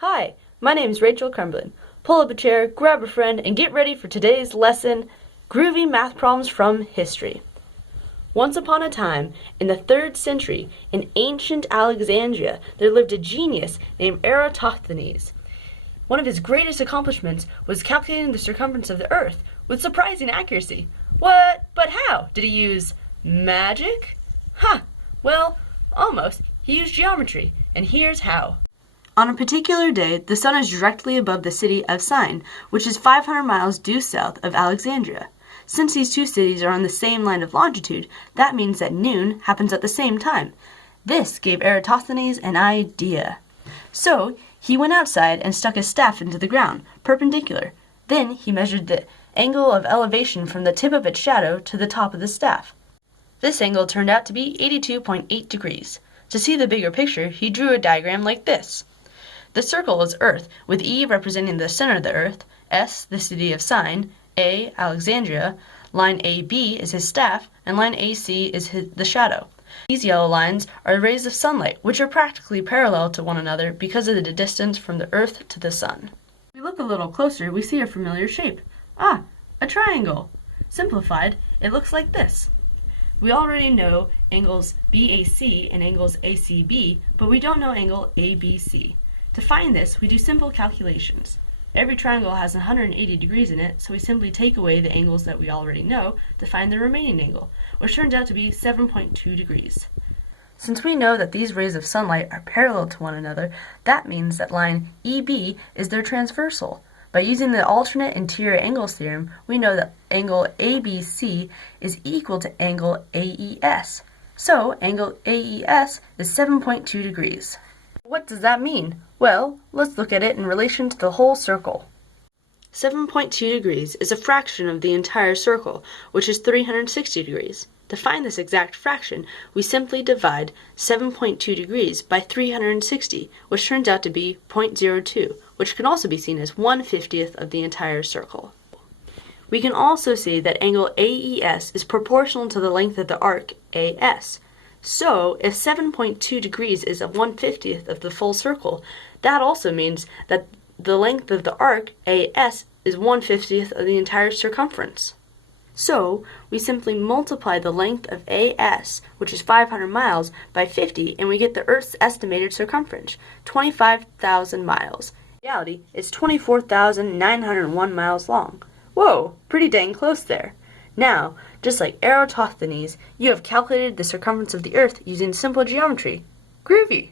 Hi, my name's Rachael Cumberland. Pull up a chair, grab a friend, and get ready for today's lesson, Groovy Math Problems from History. Once upon a time, in the 3rd century, in ancient Alexandria, there lived a genius named Eratosthenes. One of his greatest accomplishments was calculating the circumference of the Earth with surprising accuracy. What? But how? Did he use magic? Well, almost. He used geometry, and here's how. On a particular day, the sun is directly above the city of Syene, which is 500 miles due south of Alexandria. Since these two cities are on the same line of longitude, that means that noon happens at the same time. This gave Eratosthenes an idea. So, he went outside and stuck his staff into the ground, perpendicular. Then he measured the angle of elevation from the tip of its shadow to the top of the staff. This angle turned out to be 82.8 degrees. To see the bigger picture, he drew a diagram like this. The circle is Earth, with E representing the center of the Earth, S the city of Syene, A Alexandria, line AB is his staff, and line AC is the shadow. These yellow lines are rays of sunlight, which are practically parallel to one another because of the distance from the Earth to the sun. If we look a little closer, we see a familiar shape. A triangle. Simplified, it looks like this. We already know angles BAC and angles ACB, but we don't know angle ABC. To find this, we do simple calculations. Every triangle has 180 degrees in it, so we simply take away the angles that we already know to find the remaining angle, which turns out to be 7.2 degrees. Since we know that these rays of sunlight are parallel to one another, that means that line EB is their transversal. By using the alternate interior angles theorem, we know that angle ABC is equal to angle AES. So, angle AES is 7.2 degrees. What does that mean? Well, let's look at it in relation to the whole circle. 7.2 degrees is a fraction of the entire circle, which is 360 degrees. To find this exact fraction, we simply divide 7.2 degrees by 360, which turns out to be 0.02, which can also be seen as 1/50th of the entire circle. We can also see that angle AES is proportional to the length of the arc AS. So, if 7.2 degrees is a 1/50th of the full circle, that also means that the length of the arc AS is 1/50th of the entire circumference. So, we simply multiply the length of AS, which is 500 miles, by 50, and we get the Earth's estimated circumference, 25,000 miles. In reality, it's 24,901 miles long. Whoa, pretty dang close there. Now, just like Eratosthenes, you have calculated the circumference of the Earth using simple geometry. Groovy!